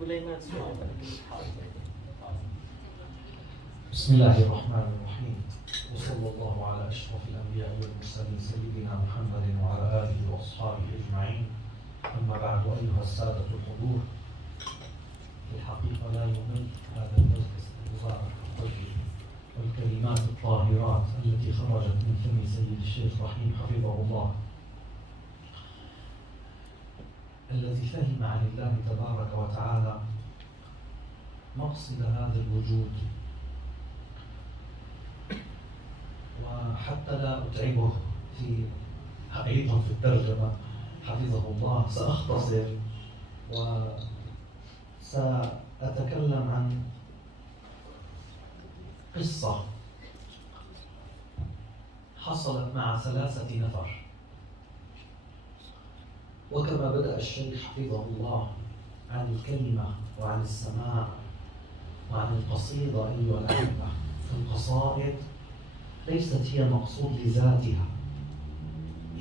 بسم الله الرحمن الرحيم وصلى الله على أشرف الأنبياء والمرسلين سيدنا محمد وعلى آله وأصحابه أجمعين. أما بعد، أيها السادة الحضور، في الحقيقة لا يمل هذا المجلس المبارك الطيب والكلمات الطاهرات التي خرجت من فم سيد الشيخ رحيم حفظه الله، الذي فهم عن الله تبارك وتعالى مقصد هذا الوجود. وحتى لا أتعبه في أيضا في الترجمة حفظه الله، سأختصر وسأتكلم عن قصة حصلت مع 3 نفر. وكما بدأ الشيخ حفظه الله عن الكلمة وعن السماع وعن القصيدة أيها الأحبة، فالقصائد ليست هي مقصود لذاتها،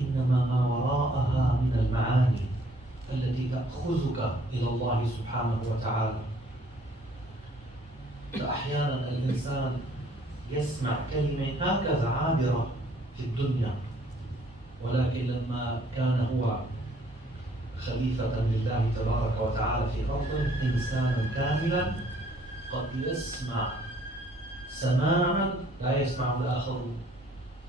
إنما ما وراءها من المعاني التي تأخذك إلى الله سبحانه وتعالى. فأحيانا الإنسان يسمع كلمة هكذا عابرة في الدنيا، ولكن لما كان هو خليفة لله تبارك وتعالى في أرضه، إنسانا كاملا، قد يسمع سماعا لا يسمعه الآخرون.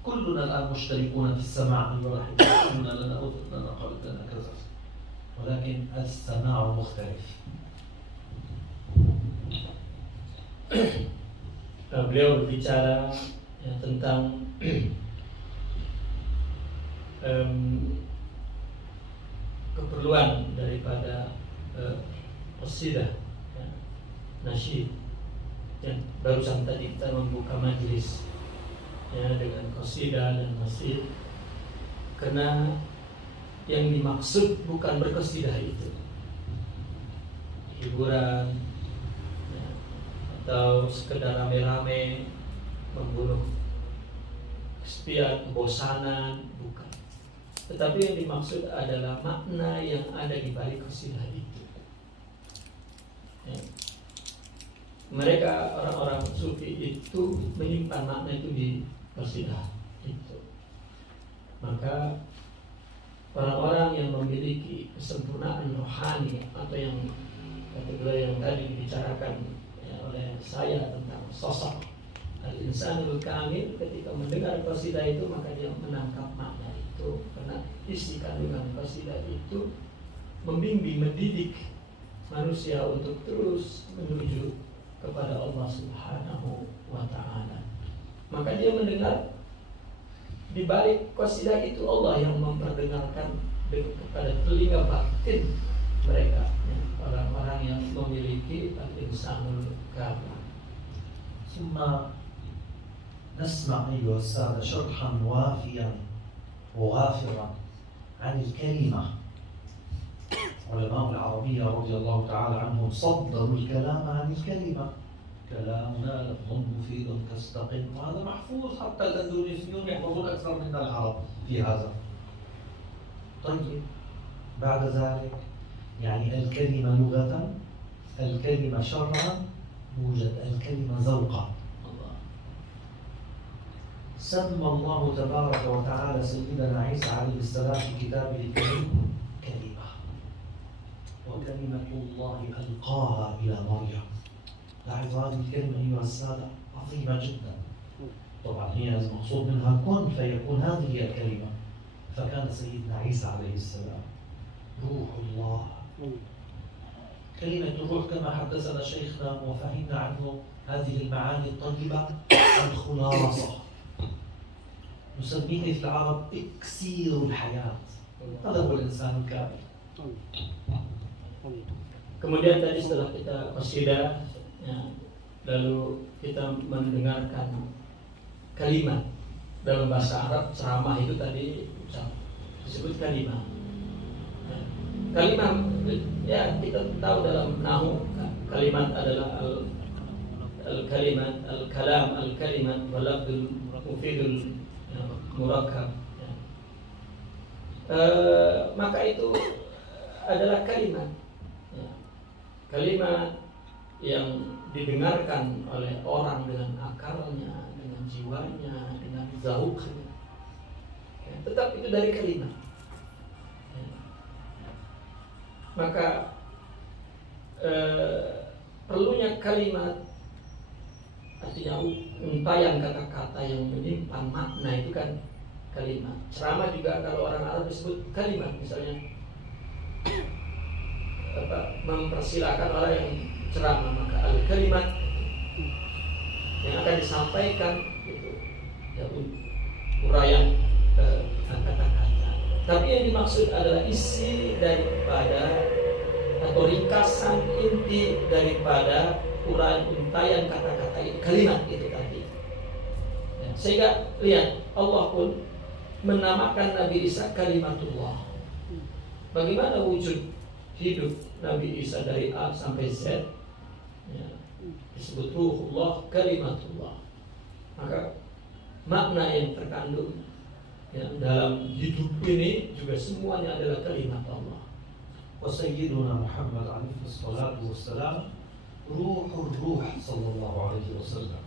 كلنا الآن مشتركون في السماع، كلنا لنا أذن، لنا قلب، لنا كذا، ولكن السماع مختلف. Beliau berbicara tentang keperluan daripada qasidah, nasyid. Dan barusan tadi kita membuka majlis dengan qasidah dan nasyid, karena yang dimaksud bukan berqasidah itu hiburan atau sekedar rame-rame membunuh kesepian, kebosanan, bukan. Tetapi yang dimaksud adalah makna yang ada di balik qasidah itu. Mereka orang-orang sufi itu menyimpan makna itu di qasidah itu. Maka orang-orang yang memiliki kesempurnaan rohani, atau yang kategori yang tadi dibicarakan oleh saya tentang sosok al-insanul kamil, ketika mendengar qasidah itu maka dia menangkap makna itu, karena isi kandungan qasidah itu membimbing, mendidik manusia untuk terus menuju kepada Allah Subhanahu wa ta'ala. Maka dia mendengar di balik qasidah itu Allah yang memperdengarkan kepada telinga batin mereka, orang-orang yang memiliki al-insanul kamil. ثم نسمع أيها السادة شرحا وافيا وغافرا عن الكلمة. علماء العربية رضي الله تعالى عنهم صدروا الكلام عن الكلمة. كلامنا لفظ مفيد كاستقم، وهذا محفوظ، حتى الأندونيسيون يحفظون أكثر منا العرب في هذا. طيب، بعد ذلك يعني الكلمة لغة، الكلمة شرعا، يوجد الكلمة ذوقا. سمى الله تبارك وتعالى سيدنا عيسى عليه السلام في كتابه الكريم كلمة، وكلمة الله ألقاها إلى مريم. لاحظ هذه الكلمة أيها السادة عظيمة جدا. طبعا هي المقصود منها كن فيكون، هذه هي الكلمة. فكان سيدنا عيسى عليه السلام روح الله. كلمة الروح كما حدثنا شيخنا وفهمنا عنه هذه المعاني الطيبة، الخلاصة، نسميه في العرب إكسير الحياة. هذا هو الإنسان الكامل. Kemudian tadi setelah kita qasidah, lalu kita mendengarkan kalimat dalam bahasa Arab. Ceramah itu tadi disebut kalimat. Kalimat, ya kita tahu dalam nahwu kalimat adalah al-kalimat, al-kalam, al-kalimat, wal-lafdul mufidul murakkab. Maka itu adalah kalimat. kalimat yang didengarkan oleh orang dengan akalnya, dengan jiwanya, dengan zauqnya, ya, tetap itu dari kalimat. Ya. Maka perlunya kalimat, artinya untayan kata-kata yang menyimpan makna itu kan kalimat. Ceramah juga kalau orang Arab disebut kalimat, misalnya mempersilakan orang yang ceramah, maka al-kalimat yang akan disampaikan itu ya, uraian kata-kata. Tapi yang dimaksud adalah isi daripada atau ringkasan inti daripada uraian untayan kata-kata itu, kalimat itu tadi. Ya, sehingga lihat, Allah pun menamakan Nabi Isa kalimatullah. Bagaimana wujud hidup Nabi Isa dari A sampai Z, ya, disebut ruhullah, kalimatullah. Maka makna yang terkandung ya, dalam hidup ini juga semuanya adalah kalimat Allah. وسيدنا محمد عليه الصلاة والسلام روح الروح صلى الله عليه وسلم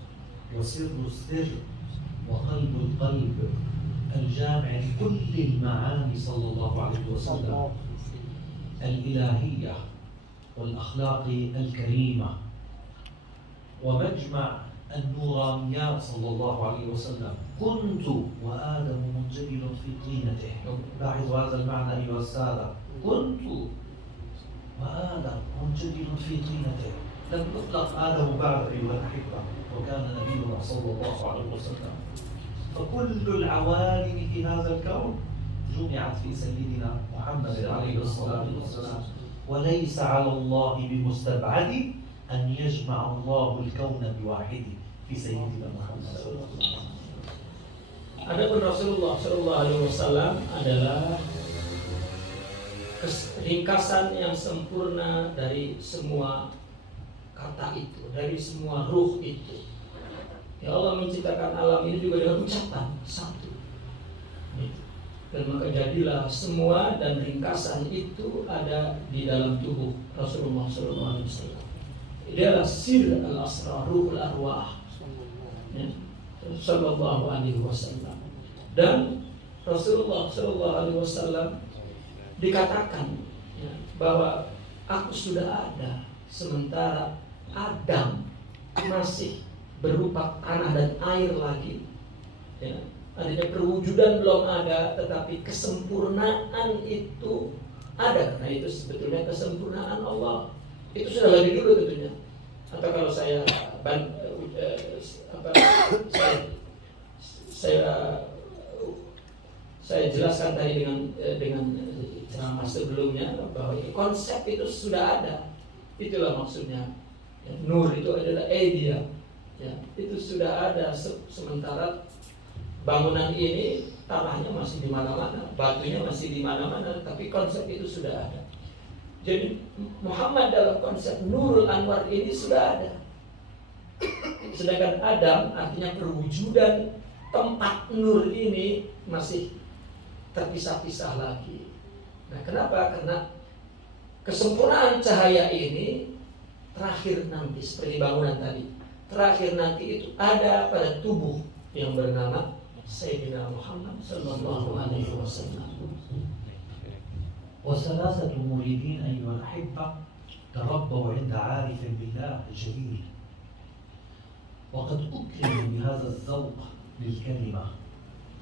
وسر السر وقلب القلب الجامع لكل المعاني صلى الله عليه وسلم الإلهية والأخلاق الكريمة ومجمع النورانيات صلى الله عليه وسلم. كنت وآدم منجبل في طينته. لاحظوا هذا المعنى أيها السادة، كنت وآدم منجبل في طينته. لم يطلق آدم بعد أيها الأحبة، وكان نبينا صلى الله عليه وسلم. فكل العوالم في هذا الكون جمعت في سيدنا محمد عليه الصلاة والسلام، وليس على الله بمستبعد أن يجمع الله الكون بواحد في سيدنا محمد صلى الله عليه وسلم. Adapun Rasulullah Shallallahu Alaihi Wasallam adalah ringkasan yang sempurna dari semua kata itu, dari semua ruh itu. Ya, Allah menciptakan alam ini juga dengan ucapan satu. Dan maka jadilah semua dan ringkasan itu ada di dalam tubuh Rasulullah Shallallahu Alaihi Wasallam. Dia adalah sir al-asrar, ruhul arwah, ya, Shallallahu Alaihi Wasallam. Dan Rasulullah Shallallahu Alaihi Wasallam dikatakan ya, bahwa aku sudah ada sementara Adam masih berupa tanah dan air lagi. Ya. Artinya perwujudan belum ada, tetapi kesempurnaan itu ada. Karena itu sebetulnya kesempurnaan Allah. Itu sudah lebih dulu tentunya. Atau kalau saya jelaskan tadi dengan ceramah sebelumnya bahwa konsep itu sudah ada. Itulah maksudnya. Ya, nur itu adalah idea. Ya, itu sudah ada sementara bangunan ini tanahnya masih di mana-mana, batunya masih di mana-mana, tapi konsep itu sudah ada. Jadi Muhammad dalam konsep Nurul Anwar ini sudah ada. Sedangkan Adam artinya perwujudan tempat nur ini masih terpisah-pisah lagi. Nah, kenapa? Karena kesempurnaan cahaya ini terakhir nanti seperti bangunan tadi. Terakhir nanti itu ada pada tubuh yang bernama Sayyidina Muhammad sallallahu alaihi wasallam. وثلاثة مريدين أيها الأحبة تربوا عند عارف بالله جليل، وقد أكرموا بهذا الذوق للكلمة،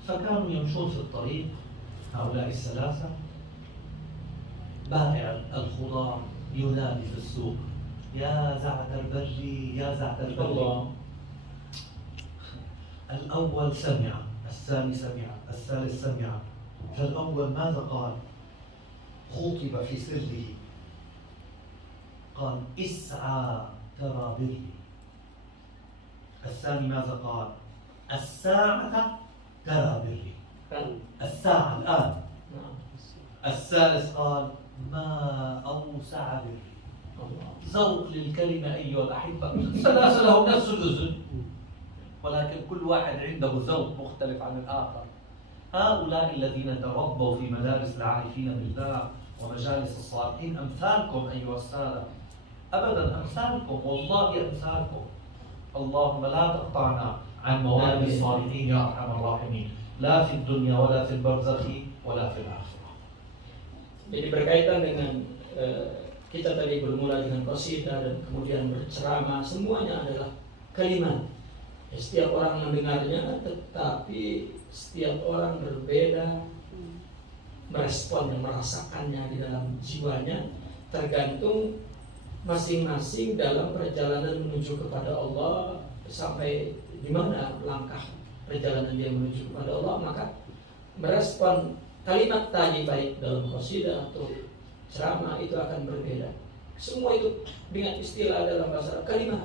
فكانوا يمشون في الطريق هؤلاء الثلاثة. بائع الخضار ينادي في السوق: يا زعتر بري، يا زعتر بري. الأول سمع، الثاني سمع، الثالث سمع. فالأول ماذا قال؟ خطب في سره، قال: اسعى ترى بري. الثاني ماذا قال؟ الساعة ترى بري، الساعة الآن. الثالث قال: ما أوسع بري. ذوق للكلمة أيها الأحبة. ثلاثة لهم نفس الأذن، ولكن كل واحد عنده ذوق مختلف عن الآخر. هؤلاء الذين تربوا في مدارس العارفين بالله ومجالس الصالحين أمثالكم أيها السادة، أبدا أمثالكم، والله أمثالكم. اللهم لا تقطعنا عن موالد الصالحين يا أرحم الراحمين، لا في الدنيا ولا في البرزخ ولا في الآخرة. Jadi berkaitan dengan kita tadi bermula dengan qasidah dan kemudian berceramah, semuanya adalah kalimat. Setiap orang mendengarnya, tetapi setiap orang berbeda merespon dan merasakannya di dalam jiwanya, tergantung masing-masing dalam perjalanan menuju kepada Allah sampai di mana langkah perjalanan dia menuju kepada Allah, maka merespon kalimat tadi baik dalam qasidah atau ceramah itu akan berbeda. Semua itu dengan istilah dalam bahasa Arab kalimat.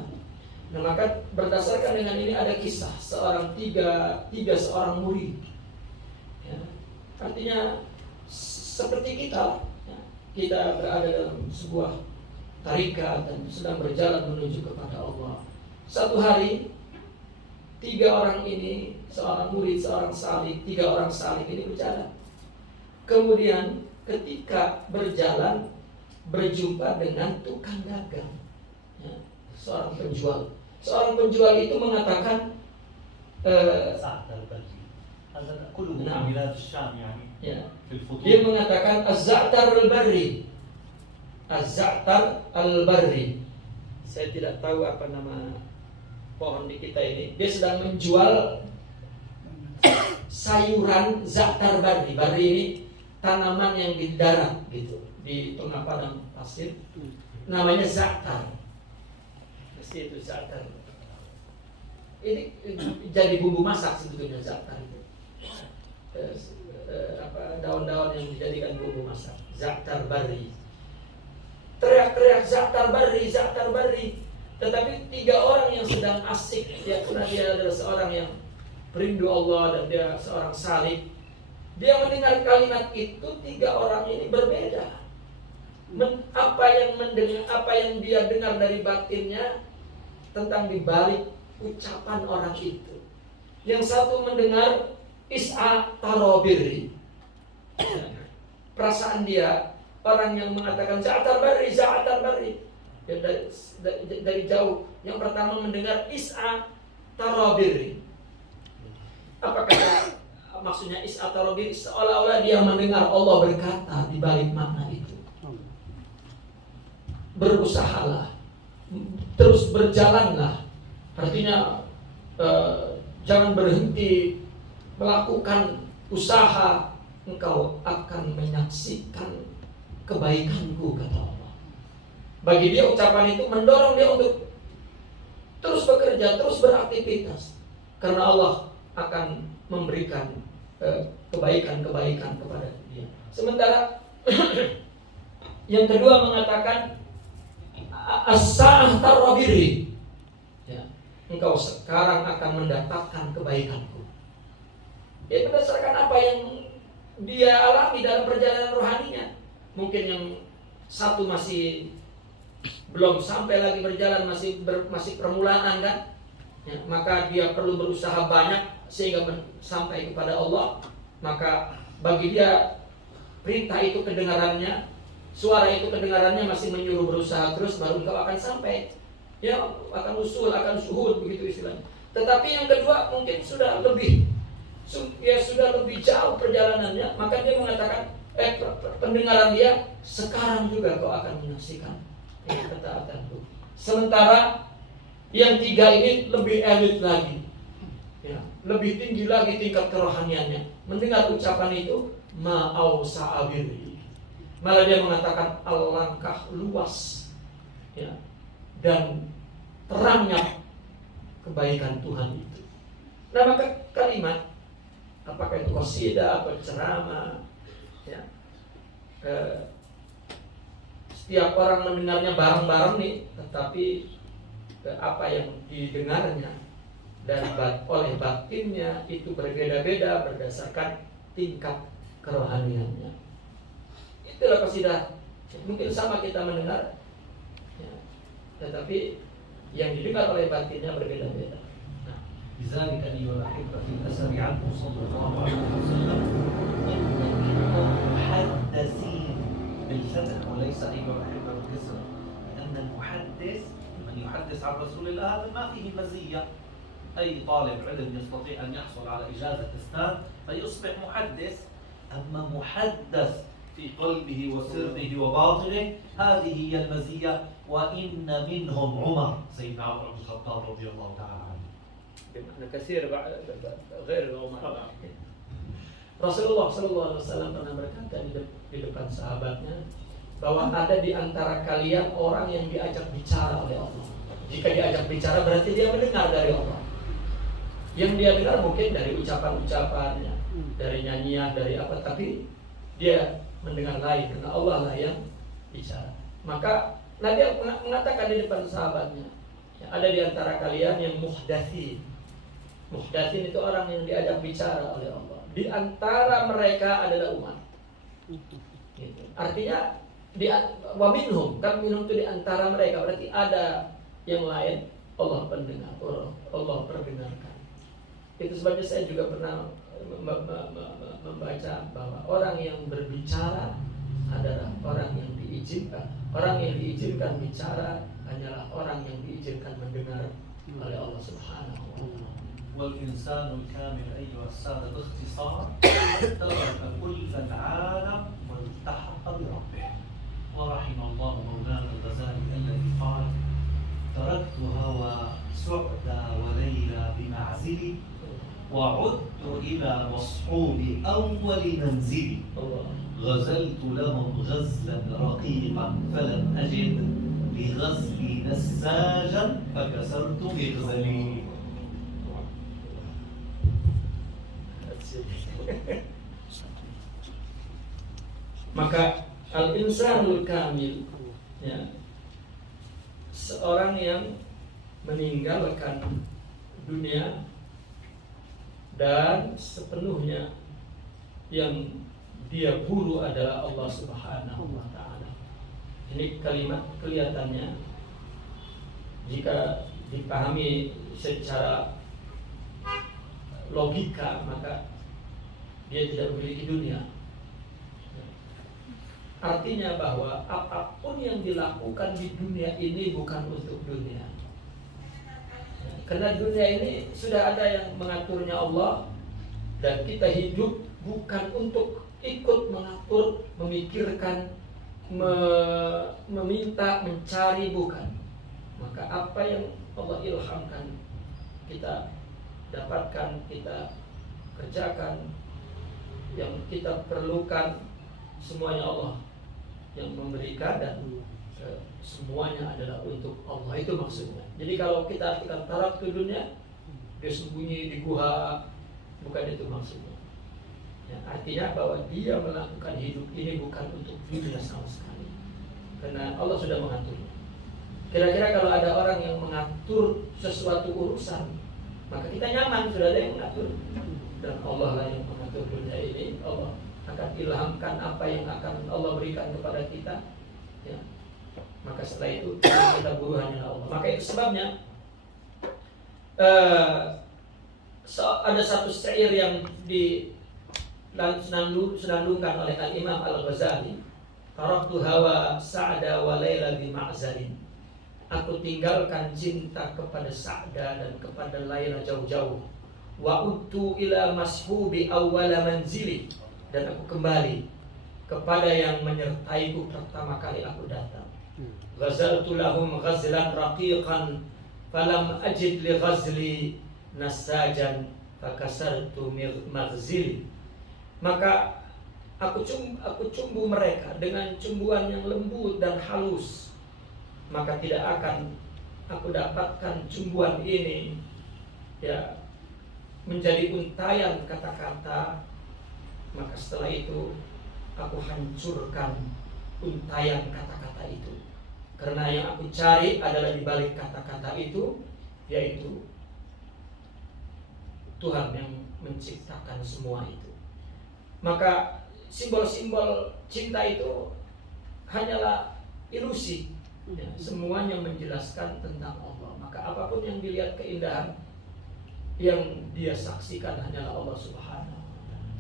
Nah, maka berdasarkan dengan ini ada kisah seorang murid. Ya, artinya seperti kita, ya, kita berada dalam sebuah tarikat dan sedang berjalan menuju kepada Allah. Satu hari 3 orang ini, seorang murid, seorang salik, 3 orang salik ini berjalan. Kemudian ketika berjalan berjumpa dengan tukang dagang, ya, seorang penjual. Seorang penjual itu mengatakan, dia mengatakan az-za'tar al-barri. Az-za'tar al-barri. Saya tidak tahu apa nama pohon di kita ini. Dia sedang menjual sayuran za'tar barri. Barri ini tanaman yang di darat gitu, di tengah padang pasir. Namanya za'tar. Mesti itu za'tar. Ini jadi bumbu masak sebetulnya za'tar itu. Daun-daun yang dijadikan bumbu masak. Za'tar barri. Teriak-teriak za'tar barri, za'tar barri. Tetapi 3 orang yang sedang asik, ya, karena dia adalah seorang yang perindu Allah dan dia seorang salik. Dia mendengar kalimat itu, 3 orang ini berbeda. Apa yang dia dengar dari batinnya tentang dibalik ucapan orang itu. Yang satu mendengar is'a tarobiri. Perasaan dia, orang yang mengatakan za'tar barri, za'tar barri. Ya, dari jauh. Yang pertama mendengar is'a tarobiri. Apakah maksudnya is'a tarobiri? Seolah-olah dia mendengar Allah berkata di balik makna itu. Berusahalah, terus berjalanlah. Artinya jangan berhenti melakukan usaha, engkau akan menyaksikan kebaikanku, kata Allah. Bagi dia ucapan itu mendorong dia untuk terus bekerja, terus beraktivitas, karena Allah akan memberikan kebaikan-kebaikan kepada dia. Sementara yang kedua mengatakan as-sa'ah tarabiri, ya, engkau sekarang akan mendapatkan kebaikanku. Ya, berdasarkan apa yang dia alami dalam perjalanan rohaninya. Mungkin yang satu masih belum sampai lagi berjalan, masih permulaan kan, ya, maka dia perlu berusaha banyak sehingga sampai kepada Allah. Maka bagi dia perintah itu kedengarannya, suara itu kedengarannya masih menyuruh berusaha terus, baru engkau akan sampai, ya, akan usul, akan suhud, begitu istilahnya. Tetapi yang kedua mungkin sudah lebih jauh perjalanannya, maka dia mengatakan pendengaran dia, sekarang juga kau akan menyaksikan ketaatanku. Sementara yang 3 ini lebih elit lagi, ya, lebih tinggi lagi tingkat kerohaniannya. Mendengar ucapan itu, ma'au sa'abiri, malah dia mengatakan alangkah luas, ya, dan terangnya kebaikan Tuhan itu. Nah, maka kalimat, apakah itu qasidah, apa ceramah, ya, setiap orang mendengarnya bareng-bareng nih, tetapi apa yang didengarnya dan oleh batinnya itu berbeda-beda berdasarkan tingkat kerohaniannya. Itulah qasidah. Mungkin sama kita mendengar, ya, tetapi yang didengar oleh batinnya berbeda-beda. لذلك أيها الأحبة في الأثر عنه صلى الله عليه وسلم إنكم محدثين بالفتح وليس أيها الأحبة بالكسر، أن المحدث من يحدث عن رسول الله هذا ما فيه مزية. أي طالب علم يستطيع أن يحصل على إجازة إسناد فيصبح محدث. أما محدث في قلبه وسره وباطنه هذه هي المزية. وإن منهم عمر سيدنا عمر بن الخطاب رضي الله تعالى عنه. كثير غير عمر. Rasulullah SAW pernah berkata di depan sahabatnya bahwa ada di antara kalian orang yang diajak bicara oleh Allah. Jika diajak bicara berarti dia mendengar dari Allah. Yang dia dengar mungkin dari ucapan-ucapannya, dari nyanyian, dari apa, tapi dia mendengar lain karena Allah lah yang bicara. Maka Nabi mengatakan di depan sahabatnya, ada di antara kalian yang muhdatsin. Muhdatsin itu orang yang diajak bicara oleh Allah. Di antara mereka adalah umat. Gitu. Artinya wa minhum, kan minhum itu di antara mereka, berarti ada yang lain Allah pendengar, Allah perdengarkan. Itu sebabnya saya juga pernah membaca bahwa orang yang berbicara adalah orang yang diizinkan. Orang yang diizinkan bicara hanyalah orang yang diizinkan mendengar oleh Allah Subhanahu wa ta'ala. والإنسان الكامل أيها السادة باختصار ترك كل العالم والتحق بربه. ورحم الله مولانا الغزالي الذي قال: تركت هوى سعدى وليلى بمعزلي وعدت إلى مصحوب أول منزلي غزلت لهم غزلا رقيقا فلم أجد لغزلي نساجا فكسرت مغزلي. Maka al-insanul kamil, ya, seorang yang meninggalkan dunia dan sepenuhnya yang dia buru adalah Allah Subhanahu wa ta'ala. Ini kalimat kelihatannya jika dipahami secara logika maka dia tidak memiliki dunia. Artinya bahwa apapun yang dilakukan di dunia ini bukan untuk dunia. Karena dunia ini sudah ada yang mengaturnya Allah, dan kita hidup bukan untuk ikut mengatur, memikirkan, meminta, mencari, bukan. Maka apa yang Allah ilhamkan kita dapatkan, kita kerjakan, yang kita perlukan, semuanya Allah yang memberikan, dan semuanya adalah untuk Allah. Itu maksudnya. Jadi kalau kita artikan taraf ke dunia, dia sembunyi di gua, bukan itu maksudnya. Ya, artinya bahwa dia melakukan hidup ini bukan untuk dunia sama sekali, karena Allah sudah mengaturnya. Kira-kira kalau ada orang yang mengatur sesuatu urusan, maka kita nyaman, sudah ada yang mengatur. Dan Allah lah yang mengatur dunia ini. Allah akan ilhamkan apa yang akan Allah berikan kepada kita, ya. Maka setelah itu kita buru hanyalah Allah. Maka itu sebabnya ada satu syair yang disenandungkan oleh Al-Imam Al-Ghazali, taraktu hawa sa'da wa laila bi ma'zalin. Aku tinggalkan cinta kepada Sa'da dan kepada Laila jauh-jauh. Wa uttu ila mashubi awwala manzili, dan aku kembali kepada yang menyertaiku pertama kali aku datang. Ghazaltu lahum ghazlan raqiqan falam ajid li ghazli nasajan fakasartu maghzili. Maka aku cumbu mereka dengan cumbuan yang lembut dan halus, maka tidak akan aku dapatkan cumbuan ini, ya, menjadi untayan kata-kata. Maka setelah itu aku hancurkan untayan kata-kata itu, karena yang aku cari adalah di balik kata-kata itu, yaitu Tuhan yang menciptakan semua itu. Maka simbol-simbol cinta itu hanyalah ilusi, ya, semuanya menjelaskan tentang Allah. Maka apapun yang dilihat keindahan, yang dia saksikan hanyalah Allah Subhanahu wa ta'ala.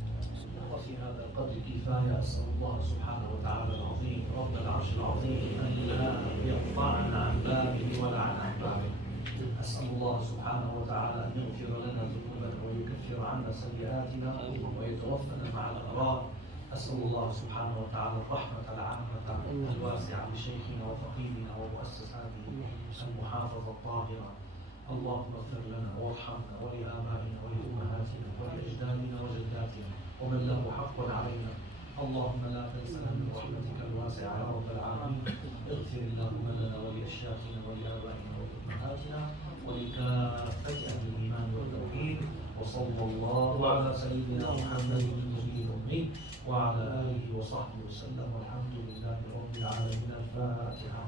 وفي هذا القدر كفاية. أسأل الله سبحانه وتعالى العظيم رب العرش العظيم أن لا يقطعنا عن بابه ولا عن أحبابه. أسأل الله سبحانه وتعالى أن يغفر لنا ذنوبنا ويكفر عنا سيئاتنا ويتوفنا مع الأبرار. أسأل الله سبحانه وتعالى الرحمة العامة الواسعة لشيخنا وفقيدنا ومؤسساته المحافظة الطاهرة. اللهم اغفر لنا وارحمنا ولآبائنا ولأمهاتنا ولأجدادنا وجداتنا ومن له حق علينا. اللهم لا تنسنا من رحمتك الواسعة يا رب العالمين. اغفر اللهم لنا ولأشياخنا ولآبائنا ولأمهاتنا ولكافة أهل الإيمان والتوحيد. وصلى الله على سيدنا محمد النبي الأمي وعلى آله وصحبه وسلم والحمد لله رب العالمين. الفاتحة.